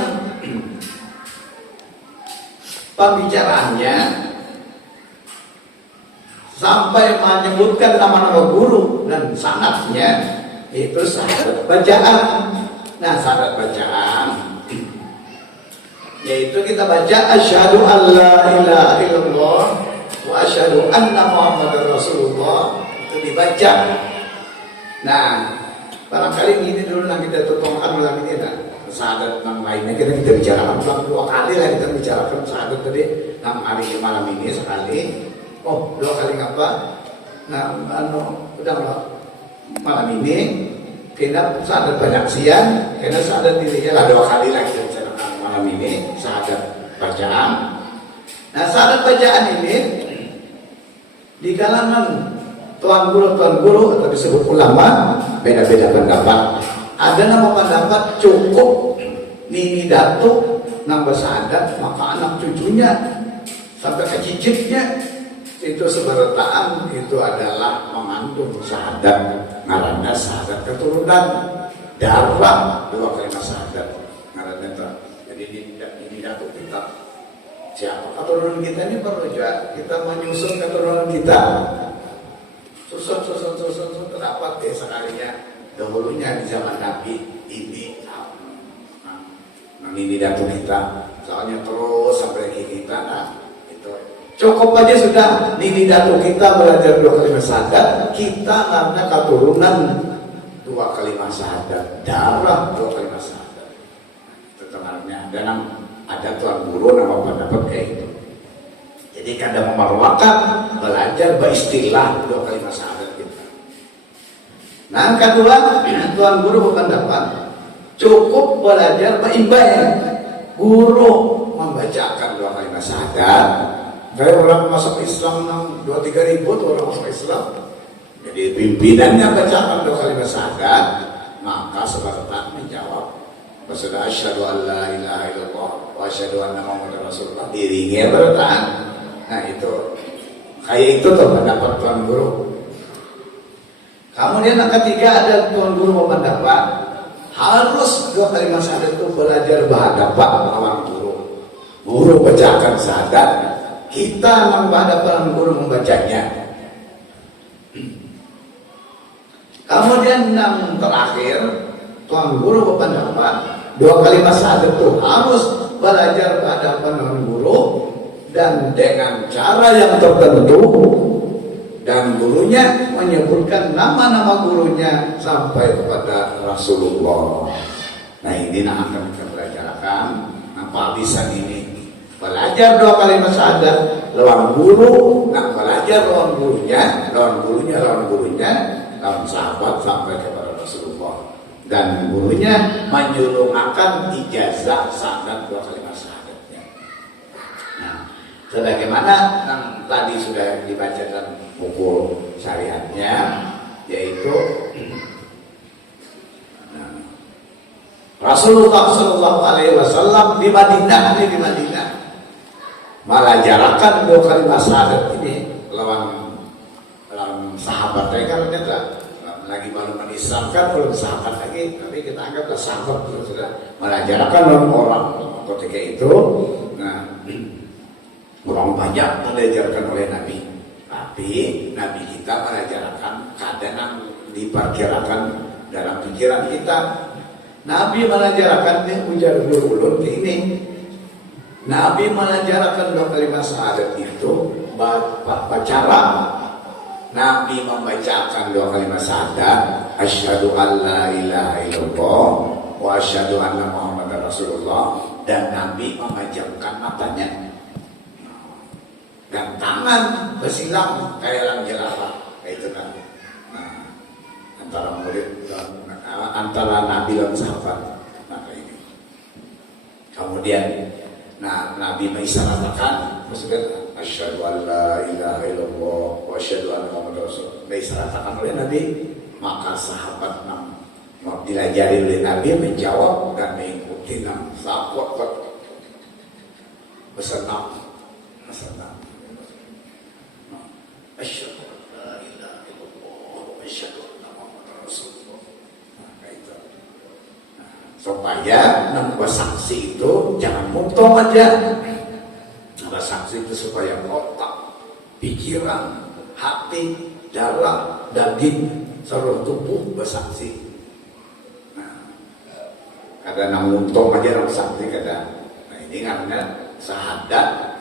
pembicaraannya sampai menyebutkan nama-nama guru dan sanadnya itu syahadat bacaan. Nah, syahadat bacaan yaitu kita baca asyhadu an la ilaha illallah wa asyhadu anna muhammadar rasulullah, itu dibaca. Nah, barangkali ini dulu yang kita tutupkan malam ini. Nah, syahadat yang lainnya kita bicarakan ulang 2 kali lah kita bicarakan syahadat tadi. Yang hari malam ini sekali. Oh, 2 kali ngapa? Nah, udah malam ini kita syahadat penyaksian, kita syahadat dirinya lah 2 kali lah kita bicarakan malam ini syahadat bacaan. Nah, syahadat bacaan ini di kalangan tuan guru atau disebut ulama beda-beda pendapat. Ada nama pendapat cukup nini datuk nang bersahadat, maka anak cucunya sampai ke cicitnya itu seberataan itu adalah mengandung syahadat, ngaranna syahadat keturunan darah 2 kalimat syahadat ngaranna. Jadi ini datuk kita siapa keturunan kita ini perlu juga kita menyusun keturunan kita, susun terdapat ya sekalinya dahulunya di zaman Nabi ini ini datuk kita, soalnya terus sampai kita. Nah itu cukup aja sudah nini datuk kita belajar 2 kalimat syahadat, kita karena keturunan 2 kalimat syahadat, darah 2 kalimat syahadat. Itu tenarnya. Dan ada tuan guru nama pendapat kayak itu. Jadi kadang memerlukan belajar beristilah 2 kalimat syahadat kita. Nah kedua, tuan guru berpendapat cukup belajar beribadah. Guru membacakan 2 kalimat syahadat. Kayak orang masuk Islam 2-3 ribu tuh orang masuk Islam. Jadi pimpinannya bacakan 2 kalimat syahadat, maka sebagian menjawab Maksudnya asyhadu an la ilaha illallah wa asyhadu anna Muhammadar Rasulullah, dirinya bertahan. Nah itu kayak itu tuh pendapat tuan guru. Kemudian yang ketiga ada tuan guru berpendapat harus 2 kalimat syahadat itu belajar berhadapan lawan guru. Guru bacakan syahadat, kita menghadapan guru membacanya. Kemudian yang terakhir, tuan guru berpendapat 2 kalimat syahadat itu harus belajar berhadapan dengan guru dan dengan cara yang tertentu, dan gurunya menyebutkan nama-nama gurunya sampai kepada Rasulullah. Nah ini yang akan kita belajarkan. Apa bisa ini belajar 2 kalimat syahadat lawan guru, nah belajar lawan gurunya, lawan sahabat sampai kepada Rasulullah. Dan gurunya menyuruhkan ijazah syahadat 2 kalimat syahadatnya. Nah, sebagaimana yang tadi sudah dibacakan buku syariatnya, yaitu Rasulullah Shallallahu Alaihi Wasallam di Madinah melajarakan 2 kalimat syahadat ini lawan sahabat mereka. Ternyata lagi baru menislamkan, belum sahabat lagi, tapi kita anggaplah sahabat sudah melajarakan orang ketika itu. Nah, orang banyak diajarkan oleh Nabi, tapi Nabi kita mengajarkan kadang diperkirakan dalam pikiran kita. Nabi mengajarkan ujar ulun ini. Nabi mengajarkan 2 kalimat syahadat itu cara Nabi membacakan 2 kalimat syahadat, asyhadu an la ilaha illallah wa asyhadu anna Muhammadar Rasulullah, dan Nabi memejamkan matanya dan tangan bersilang kayak orang jelapa, kayak itu kan. Nah, antara murid antara Nabi dan sahabat. Nah ini. Kemudian, nah Nabi mengisyaratkan, maksudnya asyhadu an la ilaha illallah wa asyhadu anna Muhammadar Rasulullah, disyaratkan oleh Nabi, maka sahabat mau dilajari oleh Nabi menjawab dan mengikuti sahabat bersenam. Asyhadu an la ilaha illallah wa asyhadu anna Muhammadar Rasulullah. Supaya nambah sanksi itu jangan muntong aja. Nambah sanksi itu supaya otak, pikiran, hati, darah, daging, seluruh tubuh bersaksi. Nah, kada nang muntong aja nambah sanksi kada. Nah ini karena syahadat,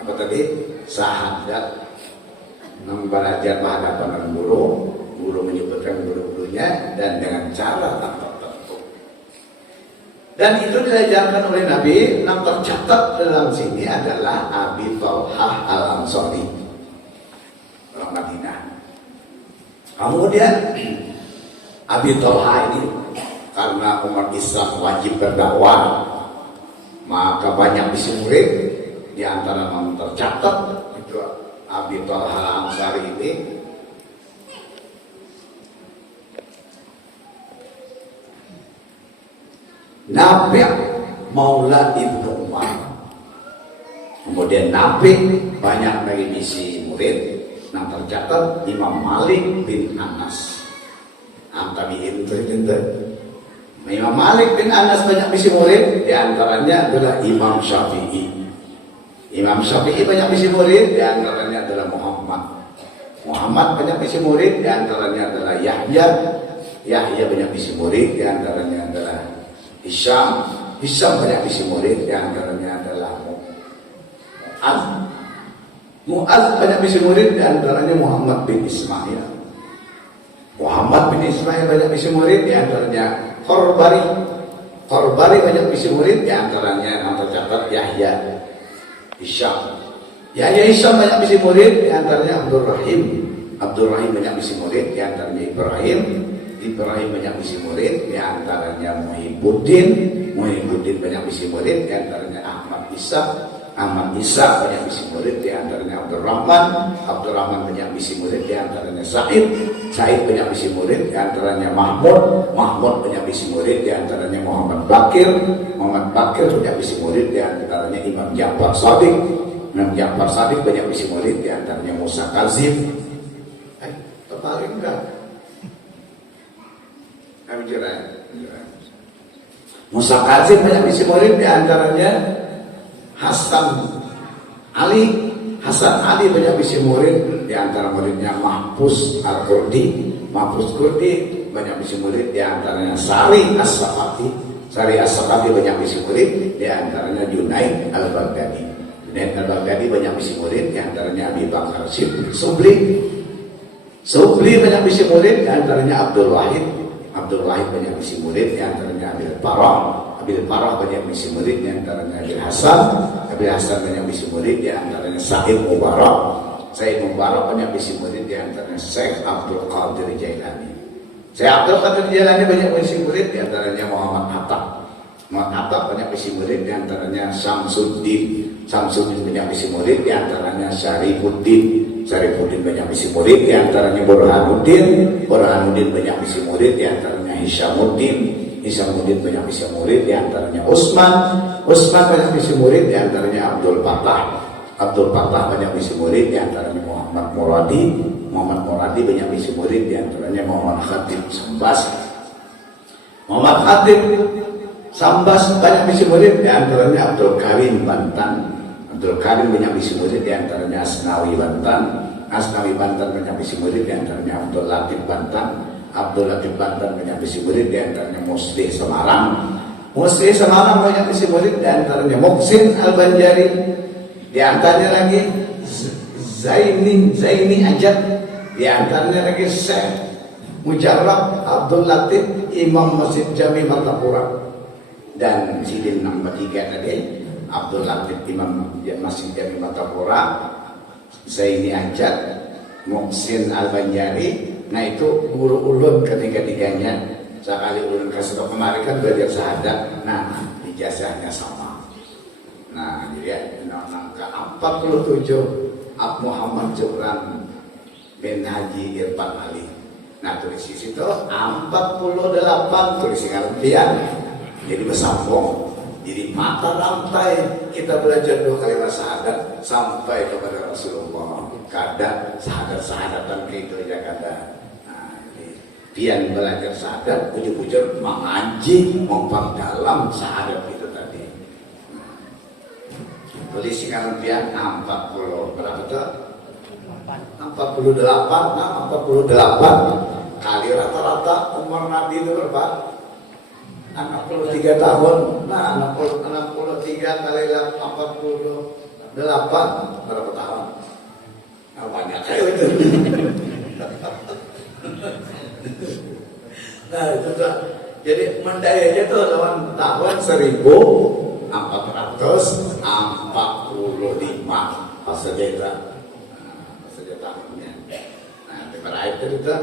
apa tadi? Syahadat belajar berhadapan dengan guru menyebutkan guru-gurunya dan dengan cara tertentu. Dan itu diajarkan oleh Nabi. Yang tercatat dalam sini adalah Abi Thalhah Al-Ansari, orang Madinah. Kemudian Abi Thalhah ini karena umat Islam wajib berdakwah, maka banyak isi murid. Di antara yang tercatat itu Abi Thalhah Al-Ansari ini Nafi' Maula Ibnu Umar. Kemudian Nafi' banyak lagi isi murid. Yang tercatat Imam Malik bin Anas. Tabi'in itu. Imam Malik bin Anas banyak isi murid. Di antaranya adalah Imam Syafi'i. Imam Syafi'i banyak isi murid. Di antaranya adalah Muhammad banyak isi murid. Di antaranya adalah Yahya banyak isi murid. Di antaranya adalah Hisham banyak isi murid. Di antaranya adalah Mu'az banyak isi murid. Di antaranya Muhammad bin Ismail banyak isi murid. Di antaranya Khorbari banyak isi murid. Di antaranya yang tercatat Yahya Hisham banyak isi murid. Di antaranya Abdul Rahim banyak isi murid. Di antaranya Ibrahim banyak isi murid. Di antaranya Muhyiddin banyak isi murid. Di antaranya Ahmad Isa banyak isi murid. Di antaranya Abdul Rahman banyak isi murid. Di antaranya Said banyak isi murid. Di antaranya Mahmud banyak isi murid. Di antaranya Muhammad Bakir banyak isi murid. Di antaranya Imam Ja'far Shadiq banyak isi murid. Di antaranya Musa Kazim. Tertarik enggak? Musa Kazim banyak isi murid. Di antaranya Hasan Ali banyak isi murid. Di antara muridnya Mahfuz Kurdi banyak isi murid. Di antaranya Sari As-Saqafi banyak isi murid. Di antaranya Junaid Al-Baghdadi banyak isi murid. Di antaranya Abi Bakar Subli banyak isi murid. Di antaranya Abdul Wahid banyak isi murid. Di antaranya Abil Farah banyak isi murid. Di antaranya Abil Hasan banyak isi murid. Di antaranya Said Mubarak banyak isi murid. Di antaranya Syekh Abdul Qadir Jailani banyak isi murid. Di antaranya Muhammad Attab banyak isi murid. Di antaranya Syamsuddin banyak isi murid. Di antaranya Syarifuddin banyak isi murid. Di antaranya Burhanuddin banyak isi murid. Di antaranya Hishamuddin banyak isi murid. Di antaranya Utsman banyak isi murid. Di antaranya Abdul Fattah banyak isi murid. Di antaranya Muhammad Muradi banyak isi murid. Di antaranya Muhammad Khatib Sambas banyak isi murid. Di antaranya Abdul Karim banyak isi murid. Di antaranya Asnawi Bantan banyak isi murid. Di antaranya Abdul Latif Bantan banyak isi murid. Di antaranya Muslih Semarang banyak isi murid. Di antaranya Muhsin Al-Banjari. Di antaranya lagi Zaini Ajat. Di antaranya lagi Syekh Mujarrab Abdul Latif Imam Masjid Jami Martapura. Dan sidin nomor 3 tadi Abdul Latif Imam Masjid Jami Martapura, Zaini Ajat, Muhsin Al-Banjari. Nah itu guru ulun ketiga-tiganya. Sekali ulun kasih tau kemarin kan belajar syahadat. Nah ijazahnya sama. Nah jadi angka 47 Muhammad Jubran bin Haji Irfan Ali. Nah tulis di situ 48 tulis Arabia. Jadi bersambung. Jadi mata rantai kita belajar 2 kalimat syahadat sampai kepada Rasulullah. Kada syahadat-syahadatan itu ya kada. Pian belajar syahadat, ujung-ujung mengaji, memperdalam syahadat itu tadi. Tuliskan pian 40 berapa itu? 48 kali rata-rata umur Nabi itu berapa? 63 tahun. Nah 63 kali 48 berapa tahun? Nah, banyak kayak itu. Nah itu tuh. Jadi mendayanya tuh lawan tahun 1445 Pasajeta. Tahunnya. Nah berakhir itu.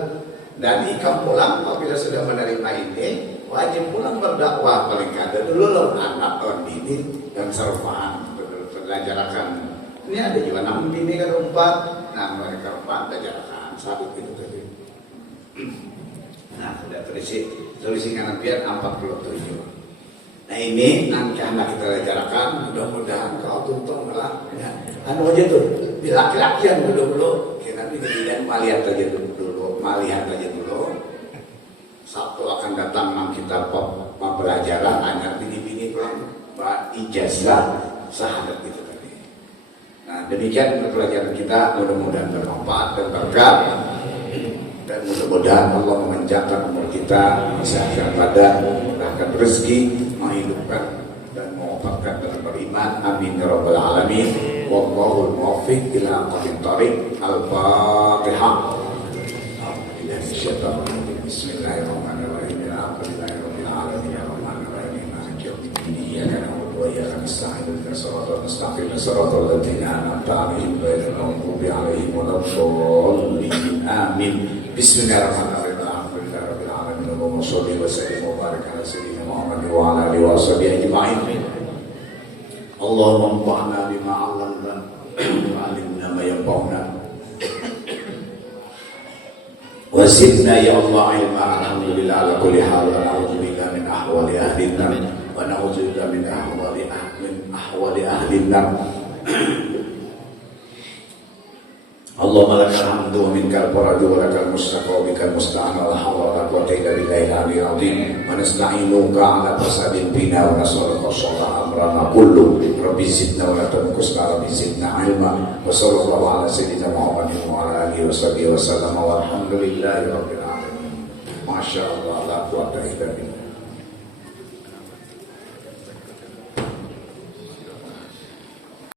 Dan ikam pulang apabila sudah menerima ini wajib pulang berdakwah paling kada dulu loh anak orang bini yang serfaan belajarkan. Ini ada juga 6 bini kan 4. Nah mereka 4 belajarkan sabit itu tadi. Nah sudah tulisin biar 47. Nah ini nanti anak kita bicarakan, mudah-mudahan kau tuntun lah. Ya. Anu aja tuh, di laki-laki yang dulu-dulu, kita tidak melihat aja dulu, melihat aja dulu. Sabtu akan datang mang kita pembelajaran hanya bini-bini pulang ijazah sahadat itu tadi. Nah demikian pelajaran kita, mudah-mudahan bermanfaat dan berkah. Dan mudah-mudahan Allah memanjangkan umur kita, sehat badan, murahkan rezeki, menghidupkan dan mewafatkan dalam beriman. Amin ya rabbal alamin. Wallahul muwaffiq ila aqwamit thoriq. Al-Fatihah. Bismillahirrahmanirrahim. Alhamdulillahirabbil alamin. Arrahmanirrahim. Maliki yaumiddin. Iyyaka na'budu wa iyyaka nasta'in. Ihdinas siratal mustaqim. Siratal ladzina an'amta 'alaihim ghairil maghdubi 'alaihim waladdallin. Amin. Bismillahirrahmanirrahim. Alhamdulillahirabbil alamin. Allahumma shalli wa sallim wa barik ala sayyidina Muhammad wa ala alihi wa sahbihi ajma'in. Allahumma anfa'na bima 'allamtana wa 'allimna ma yanfa'una wa zidna ya Allah ilma. Alhamdulillah ala kulli hal. Wa na'udzu bika min ahwali ahli an-nar wa na'udzu bika min ahwali ahli an-nar. Allahumma lakal hamdu wa minkal faraju wa lakal mustaqu wa bikal musta'an wa la hawla wa la quwwata illa billahi al-'aliyyil 'azhim. Wa nasta'inuka 'ala fasadil bina wa nas'aluka shalha amrana kullu. Rabbi zidna wa la tunqusna, rabbi zidna ilma. Wa sallallahu ala sayyidina Muhammadin wa ala alihi wa sahbihi wa sallam. Walhamdulillahi rabbil alamin. Masya Allah, la quwwata illa billah.